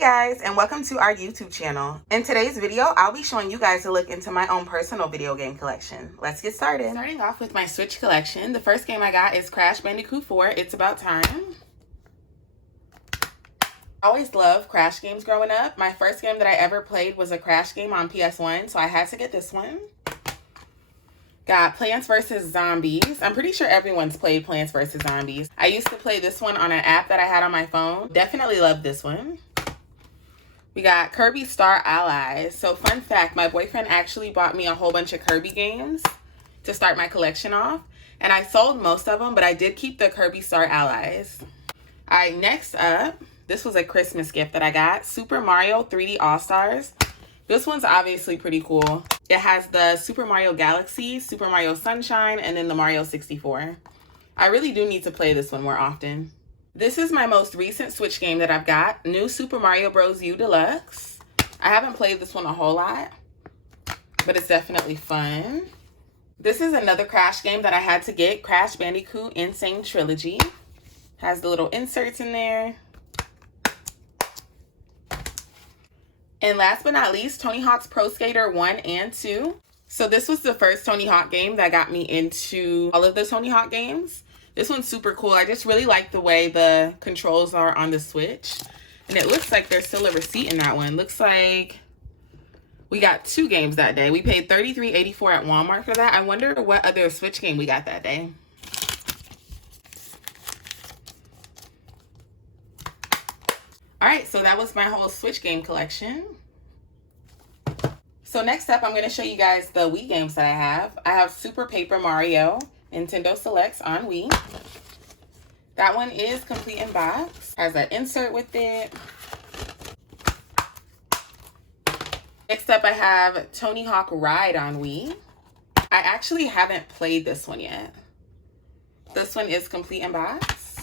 guys, and welcome to our YouTube channel. In today's video, I'll be showing you guys a look into my own personal video game collection. Let's get started. Starting off with my Switch collection, the first game I got is Crash Bandicoot 4, It's About Time. I always loved Crash games growing up. My first game that I ever played was a Crash game on PS1, so I had to get this one. Got Plants vs. Zombies. I'm pretty sure everyone's played Plants vs. Zombies. I used to play this one on an app that I had on my phone. Definitely loved this one. We got Kirby Star Allies. So fun fact, my boyfriend actually bought me a whole bunch of Kirby games to start my collection off. And I sold most of them, but I did keep the Kirby Star Allies. All right, next up, this was a Christmas gift that I got. Super Mario 3D All-Stars. This one's obviously pretty cool. It has the Super Mario Galaxy, Super Mario Sunshine, and then the Mario 64. I really do need to play this one more often. This is my most recent Switch game that I've got, New Super Mario Bros. U Deluxe. I haven't played this one a whole lot, but it's definitely fun. This is another Crash game that I had to get, Crash Bandicoot N. Sane Trilogy. Has the little inserts in there. And last but not least, Tony Hawk's Pro Skater 1 and 2. So this was the first Tony Hawk game that got me into all of the Tony Hawk games. This one's super cool. I just really like the way the controls are on the Switch. And it looks like there's still a receipt in that one. Looks like we got 2 games that day. We paid $33.84 at Walmart for that. I wonder what other Switch game we got that day. All right, so that was my whole Switch game collection. So next up, I'm going to show you guys the Wii games that I have. I have Super Paper Mario Nintendo Selects on Wii. That one is complete in box. Has an insert with it. Next up, I have Tony Hawk Ride on Wii. I actually haven't played this one yet. This one is complete in box.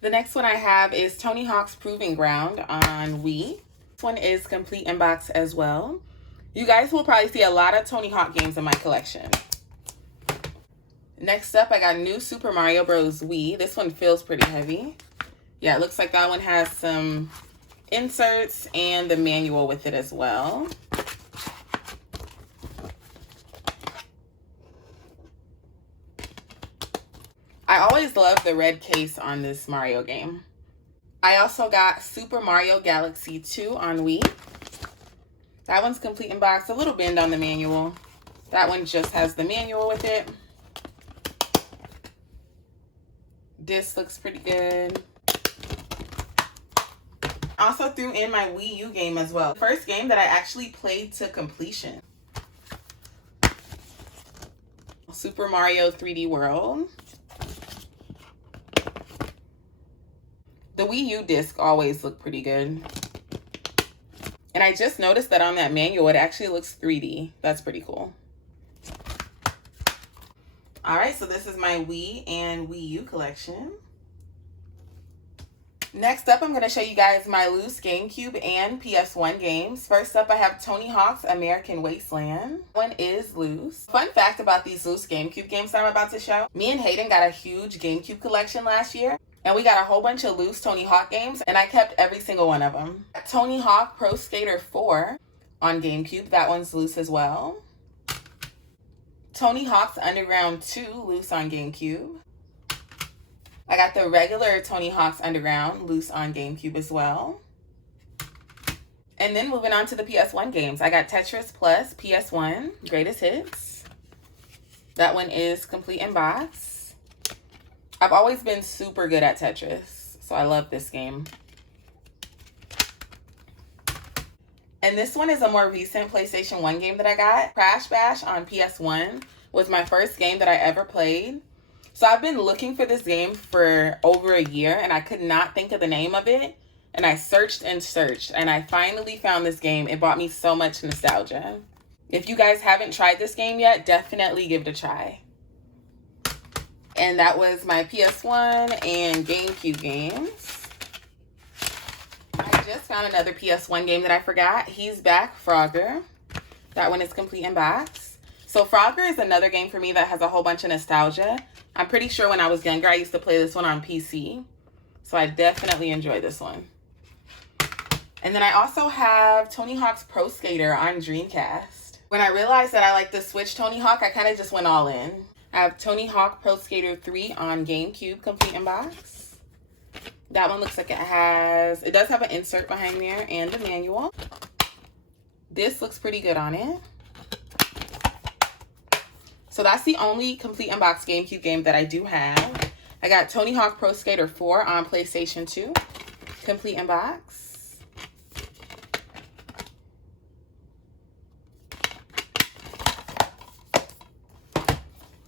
The next one I have is Tony Hawk's Proving Ground on Wii. This one is complete in box as well. You guys will probably see a lot of Tony Hawk games in my collection. Next up, I got New Super Mario Bros. Wii. This one feels pretty heavy. Yeah, it looks like that one has some inserts and the manual with it as well. I always love the red case on this Mario game. I also got Super Mario Galaxy 2 on Wii. That one's complete in box, a little bend on the manual. That one just has the manual with it. This looks pretty good. I also threw in my Wii U game as well. First game that I actually played to completion. Super Mario 3D World. The Wii U disc always looked pretty good. And I just noticed that on that manual, it actually looks 3D. That's pretty cool. All right, so this is my Wii and Wii U collection. Next up, I'm going to show you guys my loose GameCube and PS1 games. First up, I have Tony Hawk's American Wasteland. One is loose. Fun fact about these loose GameCube games that I'm about to show. Me and Hayden got a huge GameCube collection last year. And we got a whole bunch of loose Tony Hawk games, and I kept every single one of them. Tony Hawk Pro Skater 4 on GameCube. That one's loose as well. Tony Hawk's Underground 2 loose on GameCube. I got the regular Tony Hawk's Underground loose on GameCube as well. And then moving on to the PS1 games. I got Tetris Plus PS1 Greatest Hits. That one is complete in box. I've always been super good at Tetris, so I love this game. And this one is a more recent PlayStation 1 game that I got. Crash Bash on PS1 was my first game that I ever played. So I've been looking for this game for over a year, and I could not think of the name of it. And I searched and searched, and I finally found this game. It brought me so much nostalgia. If you guys haven't tried this game yet, definitely give it a try. And that was my PS1 and GameCube games. I just found another PS1 game that I forgot. He's Back, Frogger. That one is complete in box. So Frogger is another game for me that has a whole bunch of nostalgia. I'm pretty sure when I was younger, I used to play this one on PC. So I definitely enjoy this one. And then I also have Tony Hawk's Pro Skater on Dreamcast. When I realized that I like the Switch Tony Hawk, I kind of just went all in. I have Tony Hawk Pro Skater 3 on GameCube complete in box. That one looks like it does have an insert behind there and the manual. This looks pretty good on it. So that's the only complete in box GameCube game that I do have. I got Tony Hawk Pro Skater 4 on PlayStation 2, complete in box.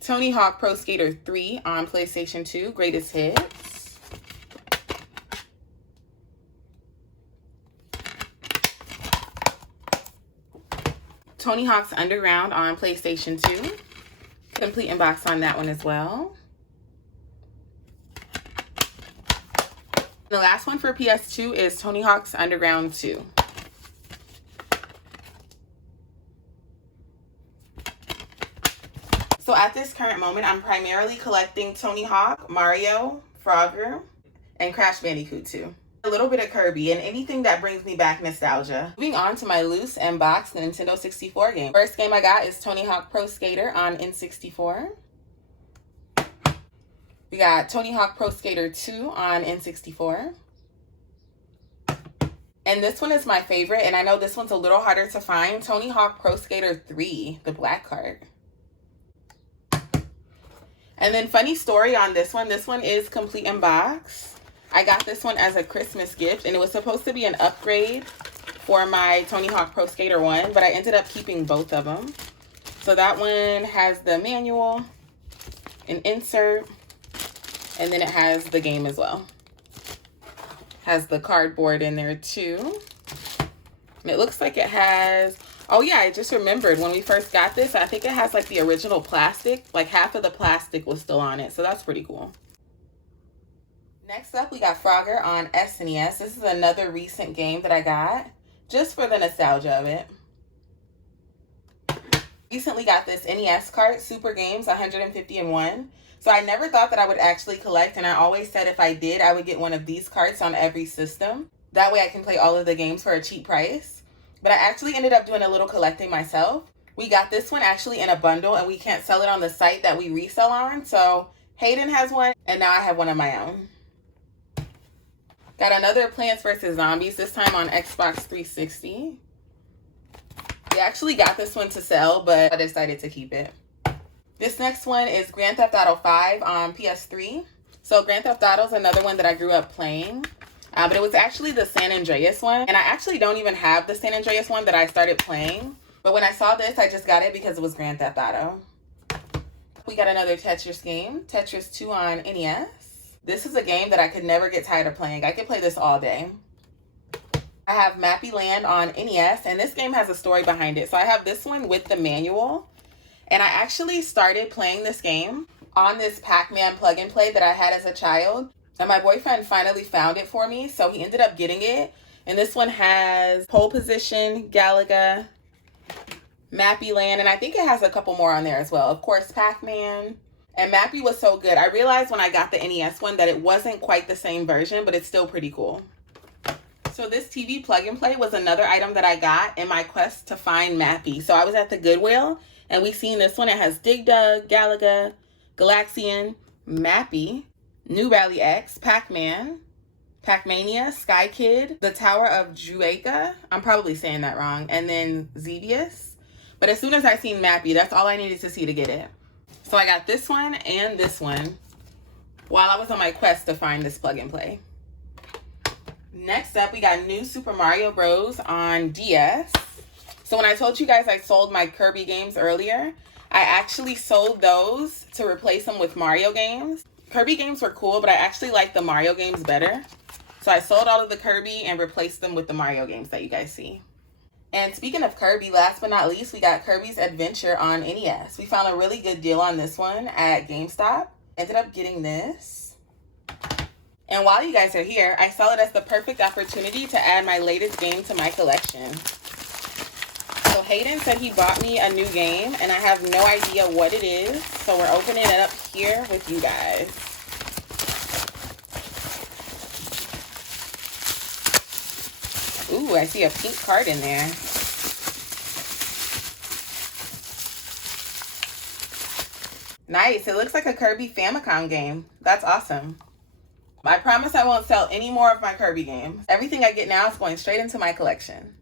Tony Hawk Pro Skater 3 on PlayStation 2, Greatest Hits. Tony Hawk's Underground on PlayStation 2, complete in box on that one as well. The last one for PS2 is Tony Hawk's Underground 2. So at this current moment, I'm primarily collecting Tony Hawk, Mario, Frogger, and Crash Bandicoot 2. A little bit of Kirby and anything that brings me back nostalgia. Moving on to my loose and boxed Nintendo 64 game. First game I got is Tony Hawk Pro Skater on N64. We got Tony Hawk Pro Skater 2 on N64. And this one is my favorite, and I know this one's a little harder to find. Tony Hawk Pro Skater 3, the black card. And then funny story on this one is complete in box. I got this one as a Christmas gift, and it was supposed to be an upgrade for my Tony Hawk Pro Skater 1, but I ended up keeping both of them. So that one has the manual, an insert, and then it has the game as well. Has the cardboard in there too. And it looks like it has... Oh yeah, I just remembered when we first got this, I think it has like the original plastic. Like half of the plastic was still on it, so that's pretty cool. Next up, we got Frogger on SNES. This is another recent game that I got, just for the nostalgia of it. Recently got this NES cart, Super Games 150-in-1. So I never thought that I would actually collect, and I always said if I did, I would get one of these carts on every system. That way I can play all of the games for a cheap price. But I actually ended up doing a little collecting myself. We got this one actually in a bundle, and we can't sell it on the site that we resell on. So Hayden has one, and now I have one of my own. Got another Plants vs. Zombies, this time on Xbox 360. We actually got this one to sell, but I decided to keep it. This next one is Grand Theft Auto 5 on PS3. So Grand Theft Auto is another one that I grew up playing. But it was actually the San Andreas one. And I actually don't even have the San Andreas one that I started playing. But when I saw this, I just got it because it was Grand Theft Auto. We got another Tetris game, Tetris 2 on NES. This is a game that I could never get tired of playing. I could play this all day. I have Mappy Land on NES, and this game has a story behind it. So I have this one with the manual. And I actually started playing this game on this Pac-Man plug-and-play that I had as a child. And my boyfriend finally found it for me, so he ended up getting it. And this one has Pole Position, Galaga, Mappy Land, and I think it has a couple more on there as well. Of course, Pac-Man. And Mappy was so good. I realized when I got the NES one that it wasn't quite the same version, but it's still pretty cool. So this TV plug-and-play was another item that I got in my quest to find Mappy. So I was at the Goodwill, and we seen this one. It has Dig Dug, Galaga, Galaxian, Mappy, New Rally X, Pac-Man, Pac-Mania, Sky Kid, the Tower of Druaga, I'm probably saying that wrong, and then Xevious. But as soon as I seen Mappy, that's all I needed to see to get it. So I got this one and this one while I was on my quest to find this plug-and-play. Next up, we got New Super Mario Bros. On DS. So when I told you guys I sold my Kirby games earlier, I actually sold those to replace them with Mario games. Kirby games were cool, but I actually like the Mario games better. So I sold all of the Kirby and replaced them with the Mario games that you guys see. And speaking of Kirby, last but not least, we got Kirby's Adventure on NES. We found a really good deal on this one at GameStop. Ended up getting this. And while you guys are here, I saw it as the perfect opportunity to add my latest game to my collection. So Hayden said he bought me a new game, and I have no idea what it is. So we're opening it up here with you guys. Ooh, I see a pink card in there. Nice. It looks like a Kirby Famicom game. That's awesome. I promise I won't sell any more of my Kirby games. Everything I get now is going straight into my collection.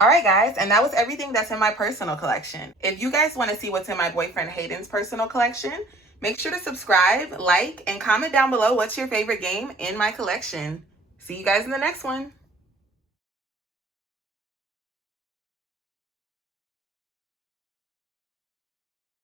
Alright guys, and that was everything that's in my personal collection. If you guys want to see what's in my boyfriend Hayden's personal collection, make sure to subscribe, like, and comment down below what's your favorite game in my collection. See you guys in the next one.